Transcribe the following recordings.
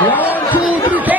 One, two, three, go.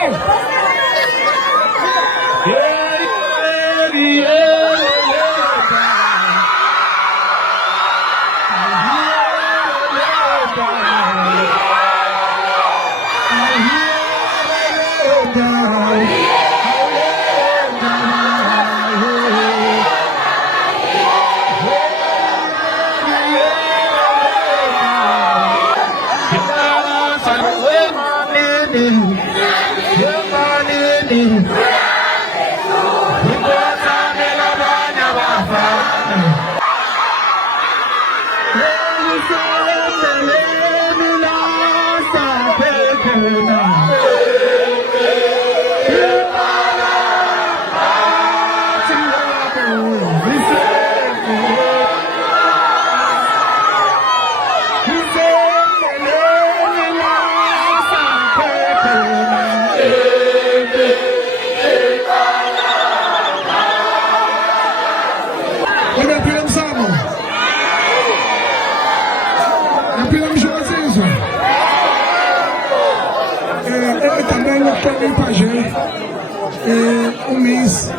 Umis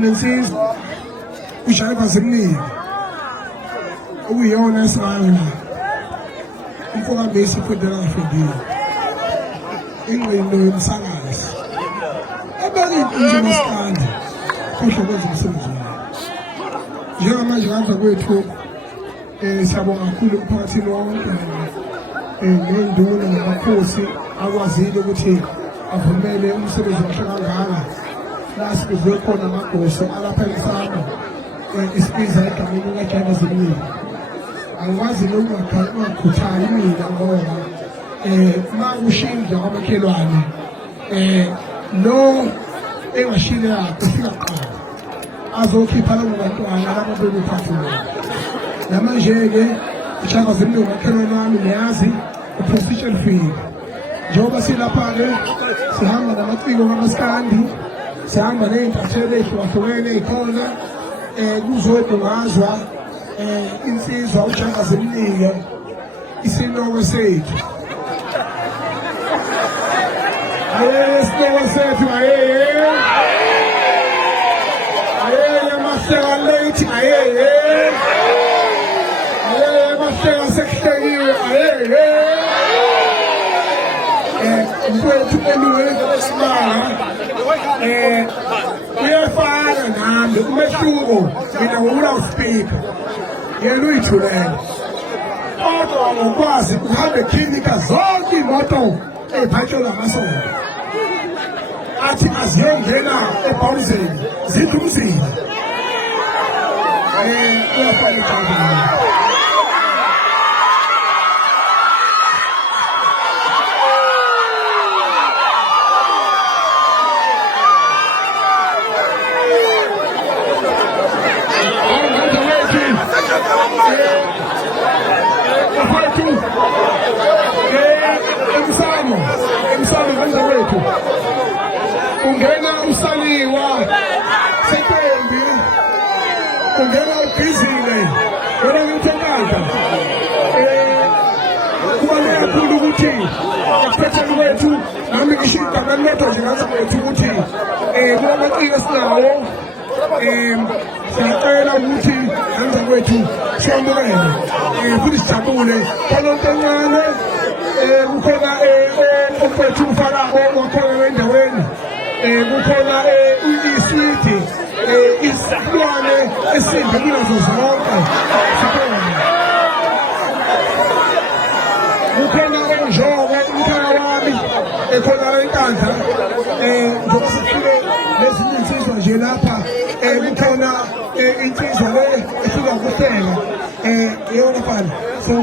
nensiza ushayipha zimnike okuyiyona esayo la umfoka bese ifundela afundile ingqino yomsakazi abanye injini isikande kuhle kwenza umsebenzi njengamanje kanza kwethu siyabonga kakhulu emphakathini wonke nenduna namakhosi akwazile ukuthi avumele umsebenzi omuhle kangaka lasi kuzwe khona amagoso alapha elisamo isibiza egameni likaJehova zimile angikwazi lokungakhuthali mina ngoba uma ushinda kwamakhelwane lo engashile yakho ufika kuqala azokhipha labo bantwana laba bebephathula namanje-ke uJehova zimile umakhelwane wami niyazi uphositshe lifika njengoba silapha-ke sihamba namaciko kamaskandi sihamba ney'ntathelo ey'hlukahlukene ey'khona kuzoyibungazwa insizwa uJehova zimnike isinoko sethu isinoko sethu ayeye mahleka late ayeye mahleka sekuhlekiwe ayeye mfowethu eluwele esimanga uyafana nami umehluko mina ngula-speaker yena uyithulela kodwa ngokwazi ukuhamba eklinika zonke iy'moto ey'phathelwa amasondo athi aziyongena ebhawuzeni zidla umzila uyafana ijabula emsamo kanza wethu ungena usaliwa setembi ungena ubhizile wena ngimthokanda kubaluleke kakhulu ukuthi ekuphetheni kwethu nami ngisho igama elilodwa nje kanza wethu ukuthi kulamaciko esinawo siyacela ukuthi kanza kwethu siyamukele futhi sijabule kwalonto encane kukhona umfethu ufalako wakhona endaweni kukhona iswidi isilwane esimbi kunazo zonke kukhona onjoke umkhaya wami ekhona enkandla njengoba sifike lezinye insizwa nje lapha kukhona insizwa le efika ukuhleka yona fana so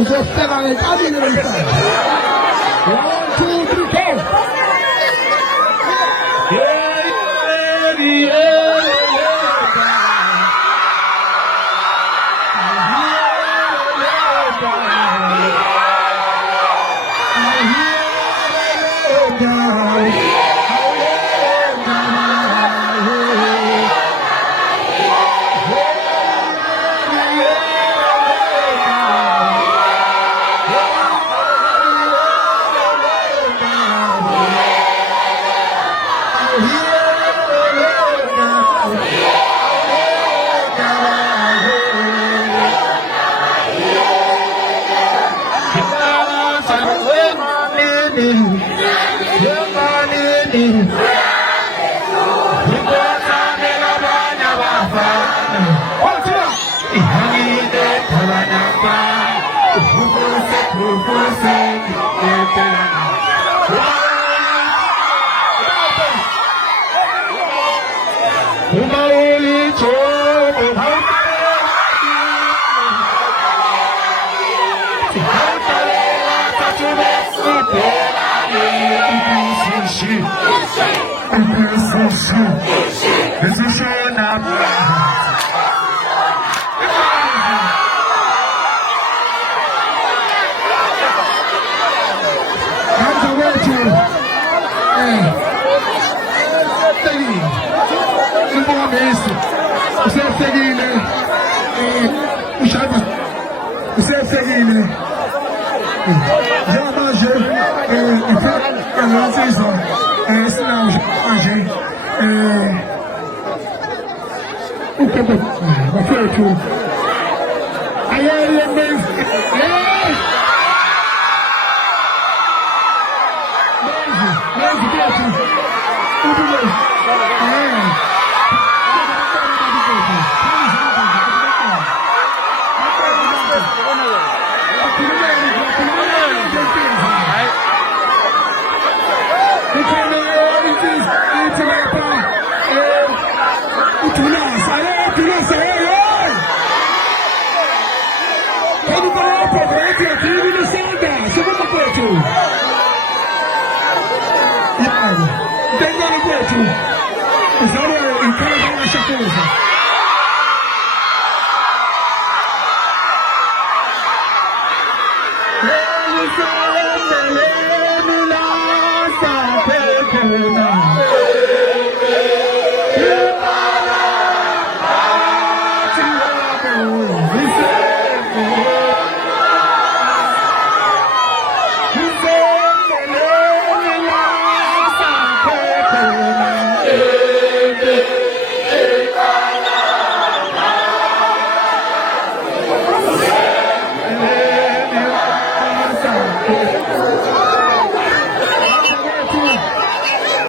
uzohleka ngenkabile lomhlaba 1 2 3 go Entendendo, Beto? Usando em cada uma essa coisa.